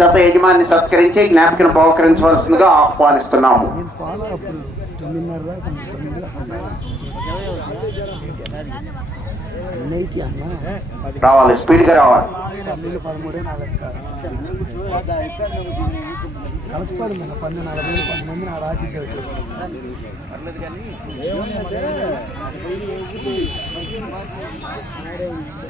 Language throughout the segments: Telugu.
జత యజమాన్ని సత్కరించి జ్ఞాపికను బహుకరించవలసిందిగా ఆహ్వానిస్తున్నాము. రావాలి స్పీడ్గా రావాలి. పన్నెండు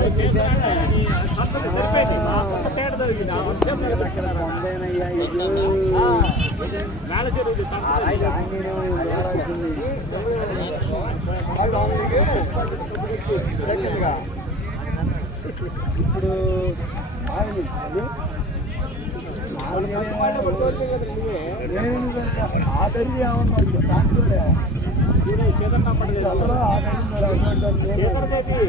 ఇప్పుడు ఆదరి ఏమన్నా మన అసలు ఆదరి చేపడతాయి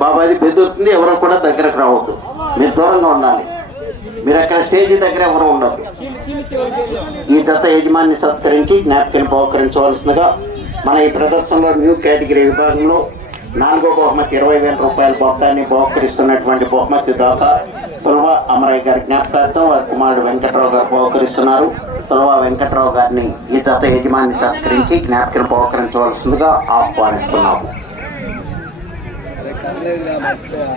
బాబా అది బెదురుతుంది ఎవరు కూడా దగ్గరకు రావద్దు. మీరు దూరంగా ఉండాలి. మీరు అక్కడ స్టేజ్ దగ్గర ఎవరు ఉండదు ఈ జత యజమాని సత్కరించి జ్ఞాపికను బహుకరించవలసిందిగా మన ఈ ప్రదర్శనలో న్యూ కేటగిరీ విభాగంలో నాలుగో బహుమతి ఇరవై వేల రూపాయల మొత్తాన్ని బహుకరిస్తున్నటువంటి బహుమతి దాత తులవ అమరయ్య గారి జ్ఞాపకార్థం వారి కుమారుడు వెంకట్రావు గారు బహుకరిస్తున్నారు. తులవ వెంకట్రావు గారిని ఈ జత యజమాని సత్కరించి జ్ఞాపకం బహుకరించవలసిందిగా ఆహ్వానిస్తున్నాము. కర్లేదురా మర్చిపోయా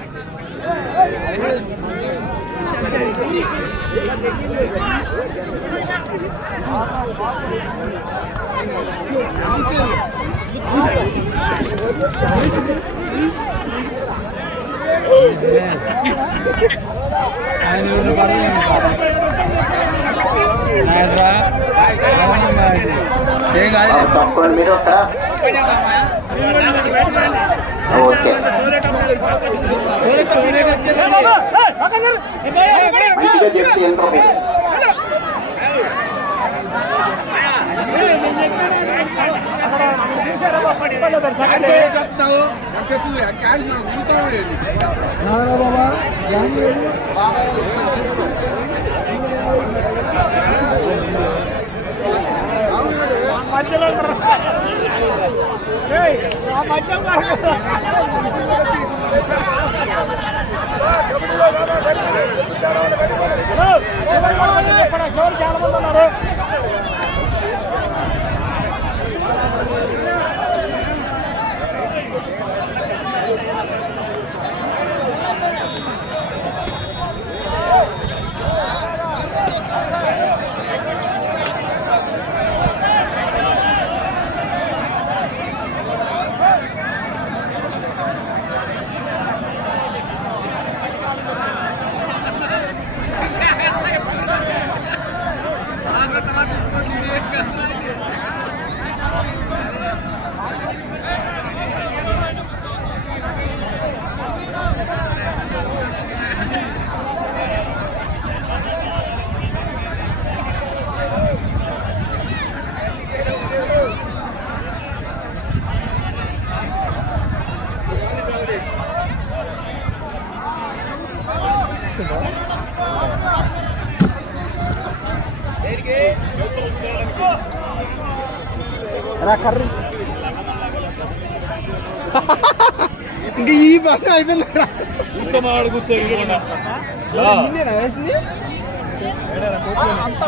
బాబు, తప్పకుండా మీరు అక్కడ ఓకే మంచిగా చెప్తే ఎంతో నారా బాబా జాన్ లేదు రా curry ఇంకా ఈ బాగా అయిపోయింది వేసింది అంతా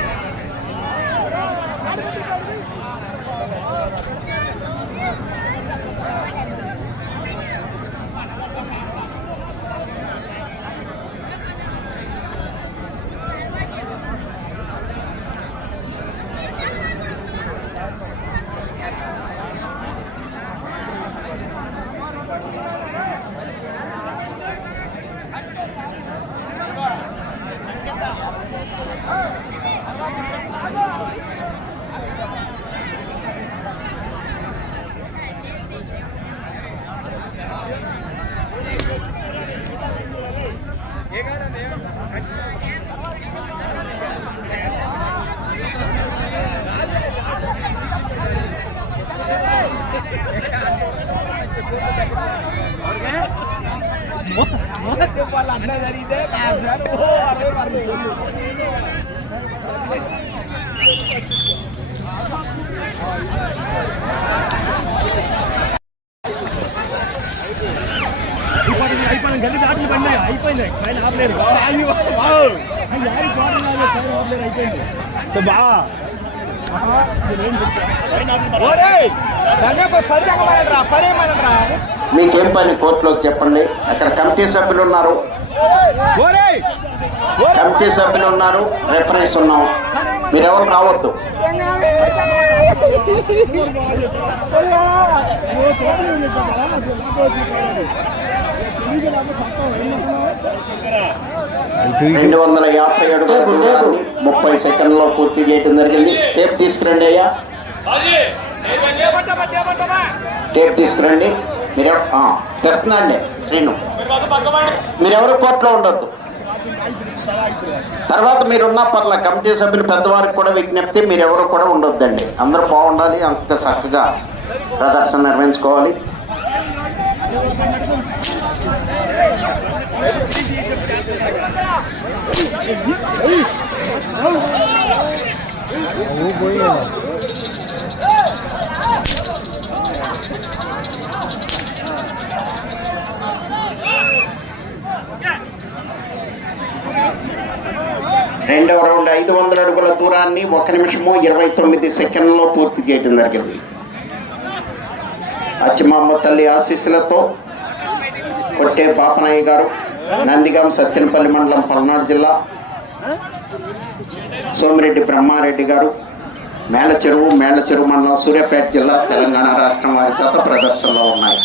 వాళ్ళ అన్న జరిగితే ఓ అరవై పర్లేదు అయిపోయింది. గది దాటులు పడినాయి అయిపోయింది అయిపోయింది బా మీకేం పని కోర్టులోకి చెప్పండి. అక్కడ కమిటీ సభ్యులు ఉన్నారు. కమిటీ సభ్యులు ఉన్నారు. రెఫరెన్స్ ఉన్నాం. మీరెవరు రావద్దు. రెండు వందల యాభై అడుగుల దూరాన్ని ముప్పై సెకండ్లో పూర్తి చేయడం జరిగింది. టేప్ తీసుకురండి అయ్యా. టేప్ తీసుకురండి. మీరు తెస్తున్నాండి. శ్రీను. మీరెవరు కోర్టులో ఉండొద్దు. తర్వాత మీరున్న పర్ల కమిటీ సభ్యులు పెద్దవారికి కూడా విజ్ఞప్తి మీరెవరు కూడా ఉండొద్దండి. అందరూ బాగుండాలి అంత చక్కగా ప్రదర్శన నిర్వహించుకోవాలి. రెండవ రౌండ్ ఐదు వందల అడుగుల దూరాన్ని ఒక నిమిషము ఇరవై తొమ్మిది సెకండ్లో పూర్తి చేయడం జరిగింది. అచ్చమామ్మ తల్లి ఆశీస్సులతో కొట్టే పాపనయ్య గారు నందిగాం సత్యనపల్లి మండలం పల్నాడు జిల్లా సోమిరెడ్డి బ్రహ్మారెడ్డి గారు మేళ చెరువు మేళ చెరువు మండలం సూర్యాపేట జిల్లా తెలంగాణ రాష్ట్రం వారి చేత ప్రదర్శనలో ఉన్నాయి.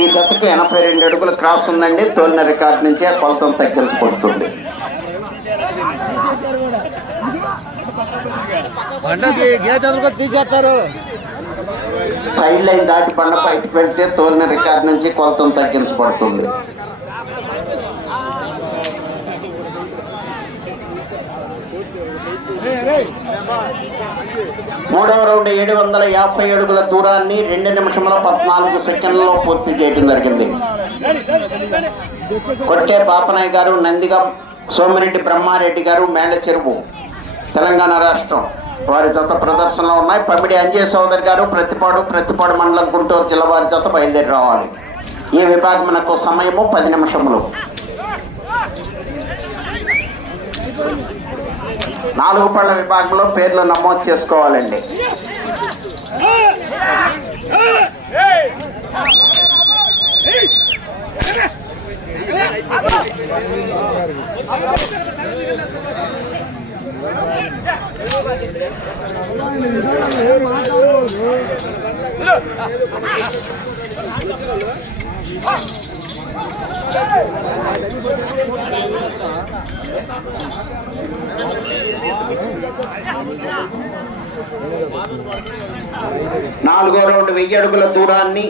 ఈ జతకు ఎనభై రెండు అడుగుల క్రాస్ ఉందండి. తోలిన రికార్డు నుంచి ఆ కొలతం తగ్గించబడుతుంది. సైడ్ లైన్ దాటి బండ బయటకు వెళ్తే తోలిన రికార్డు నుంచి కొలతం తగ్గించబడుతుంది. మూడవ రౌండ్ ఏడు వందల యాభై అడుగుల దూరాన్ని రెండు నిమిషముల పద్నాలుగు సెకండ్లలో పూర్తి చేయడం జరిగింది. కొట్టే పాపనాయ్ గారు నందిగం సోమిరెడ్డి బ్రహ్మారెడ్డి గారు మేళ్ళ చెరువు తెలంగాణ రాష్ట్రం. వారి జత ప్రదర్శనలో ఉన్నాయి. పమిడి అంజయ సోదరి గారు ప్రతిపాడు ప్రతిపాడు మండలం గుంటూరు జిల్లా వారి జత బయలుదేరి రావాలి. ఈ విభాగమునకు సమయము పది నిమిషములు. నాలుగు పళ్ళ విభాగంలో పేర్లు నమోదు చేసుకోవాలండి. నాలుగో రౌండ్ వెయ్యి అడుగుల దూరాన్ని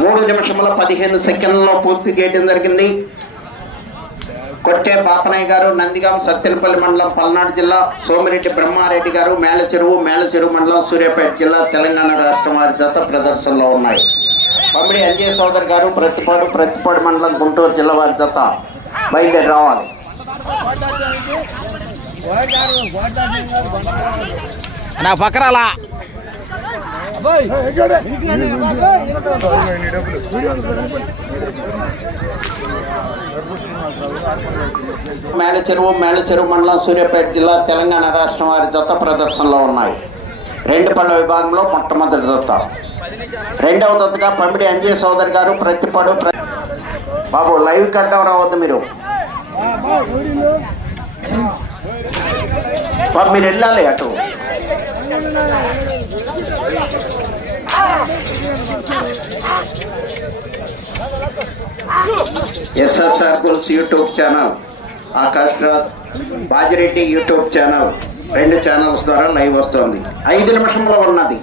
మూడు నిమిషముల పదిహేను సెకండ్లలో పూర్తి చేయడం జరిగింది. కొట్టే పాపనయ్య గారు నందిగాం సత్తెనపల్లి మండలం పల్నాడు జిల్లా సోమిరెడ్డి బ్రహ్మారెడ్డి గారు మేళ చెరువు మేళ చెరువు మండలం సూర్యాపేట జిల్లా తెలంగాణ రాష్ట్రం వారి జత ప్రదర్శనలో ఉన్నాయి. పమ్మిడి అంజయ్ సోదర్ గారు ప్రతిపాడు ప్రతిపాడు మండలం గుంటూరు జిల్లా వారి జత బయలుదేరి రావాలి. నా పక్కరాలా మేళ చెరువు మేళ చెరువు మండలం సూర్యాపేట జిల్లా తెలంగాణ రాష్ట్రం వారి జత ప్రదర్శనలో ఉన్నాయి. రెండు పళ్ళ విభాగంలో మొట్టమొదటి జత. రెండవ జతగా పమిడి అంజయ్ సోదరి గారు ప్రతిపడు బాబు లైవ్ కట్టం రావద్దు మీరు. బాబు మీరు వెళ్ళాలి అటు. SSR గుల్స్ YouTube channel Akash Raj Bajireddy YouTube channel రెండు ఛానల్స్ ద్వారా లైవ్ వస్తుంది. ఐదు నిమిషంలో ఉన్నది.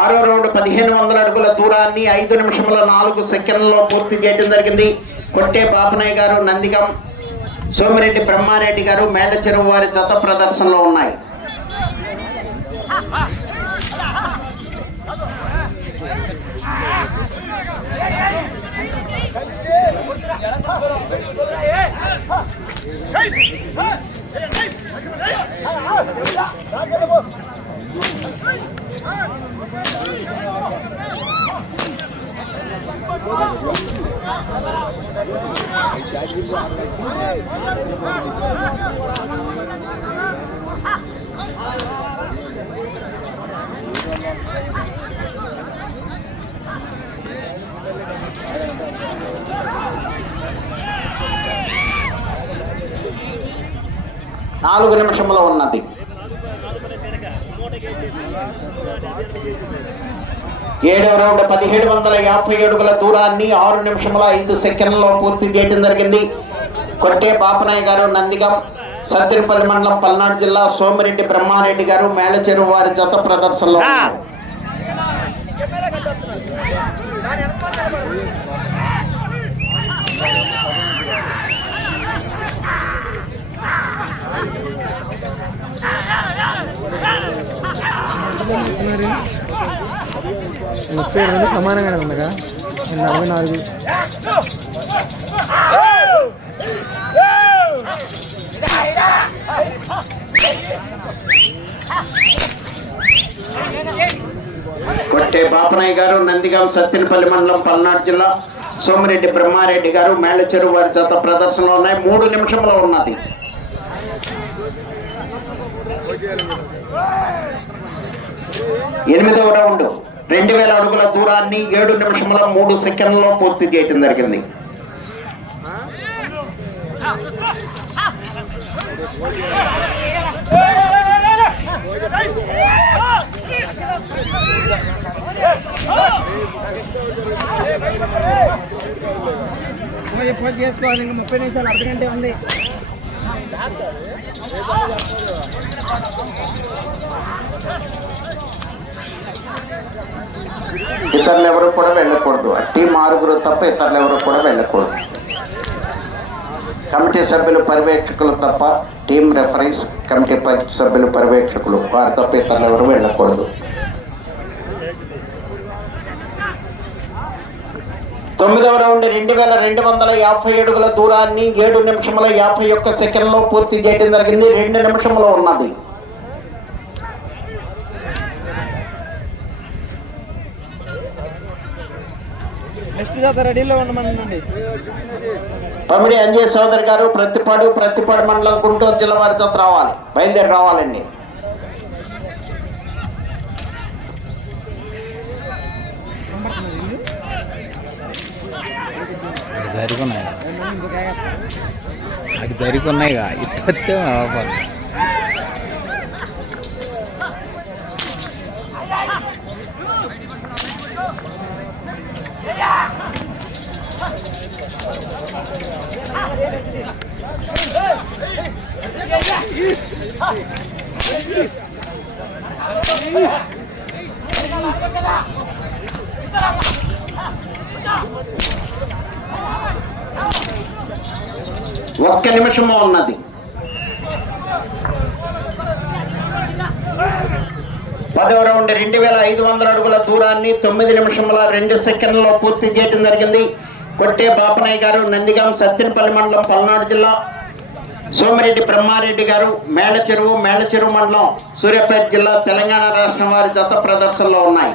ఆరో రౌండ్ పదిహేను వందల అడుగుల దూరాన్ని ఐదు నిమిషంలో నాలుగు సెకండ్లలో పూర్తి చేయడం జరిగింది. కొట్టే బాపనయ్య గారు నందిగం సోమిరెడ్డి బ్రహ్మారెడ్డి గారు మేడ చెరువు వారి జత ప్రదర్శనలో ఉన్నాయి. నాలుగు నిమిషంలో ఉన్నది ఏడవ రౌండ్ పదిహేడు వందల యాభై అడుగుల దూరాన్ని ఆరు నిమిషముల ఐదు సెకండ్లలో పూర్తి చేయడం జరిగింది. కొట్టే బాపనాయ్ గారు నందిగం సత్తిరిపల్లి మండలం పల్నాడు జిల్లా సోమిరెడ్డి బ్రహ్మారెడ్డి గారు మేళచెరువు వారి జత ప్రదర్శనలో ముప్పై ఏడు మంది సమానంగానే ఉందిగా నలభై నాలుగు. కొట్టే బాపనాయ్ గారు నందిగాం సత్తినపల్లి మండలం పల్నాడు జిల్లా సోమిరెడ్డి బ్రహ్మారెడ్డి గారు మేళచెరువు వారి జత ప్రదర్శనలో ఉన్నాయి. మూడు నిమిషంలో ఉన్నది. ఎనిమిదవ రౌండ్. రెండు వేల అడుగుల దూరాన్ని ఏడు నిమిషముల మూడు సెకండ్లలో పూర్తి చేయటం జరిగింది. ఫోన్ చేసుకోవాలి ఇంకా ముప్పై నిమిషాలు అర్ధ ఉంది. ఇతరులు ఎవరు కూడా వెళ్ళకూడదు. ఆ టీం ఆరుగురు తప్ప ఇతరులు ఎవరు కూడా వెళ్ళకూడదు. కమిటీ సభ్యులు పర్యవేక్షకులు తప్ప టీం రెఫరెన్స్ కమిటీ సభ్యులు పర్యవేక్షకులు వారు తప్ప ఇతరులు ఎవరు వెళ్ళకూడదు. తొమ్మిదవ రౌండ్ రెండు వేల రెండు వందల యాభై ఏడుగుల దూరాన్ని ఏడు నిమిషముల యాభై ఒక్క సెకండ్లో పూర్తి చేయడం జరిగింది. రెండు నిమిషంలో ఉన్నది. నెక్స్ట్ జాత రెడీలో ఉండమనండి. పమిడి అంజయ్ చౌదరి గారు ప్రతిపాడు ప్రతిపాడు మండలం గుంటూరు జిల్లా వారి జత రావాలి. బయలుదేరి రావాలండి. జరుగున్నాయి అది జరుగున్నాయిగా ఒక్క నిమిషము ఉన్నది. పదవ రౌండ్ రెండు వేల ఐదు వందల అడుగుల దూరాన్ని తొమ్మిది నిమిషముల రెండు సెకండ్లలో పూర్తి చేయడం జరిగింది. కొట్టే బాపనయ్య గారు నందిగాం సత్తినపల్లి మండలం పల్నాడు జిల్లా. సోమిరెడ్డి బ్రహ్మారెడ్డి గారు మేళ చెరువు మేళ చెరువు మండలం సూర్యాపేట జిల్లా తెలంగాణ రాష్ట్రం వారి జత ప్రదర్శనలో ఉన్నాయి.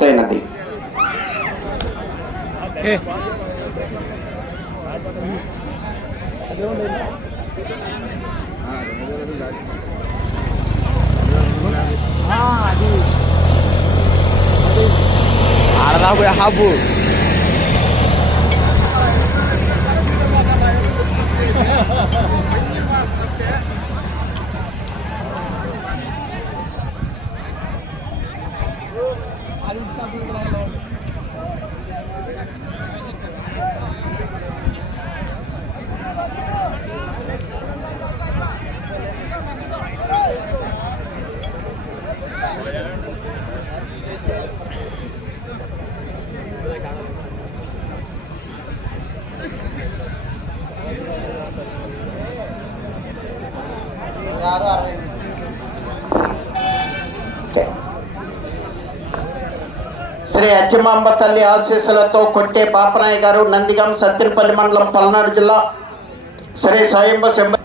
సమయం పూర్తయినది ఆడదాపు హాబు అచ్చమాంబ తల్లి ఆశీస్సులతో కొట్టే పాపనాయ గారు నందిగం సత్తిరిపల్లి మండలం పల్నాడు జిల్లా శ్రీ స్వయంభ శంభ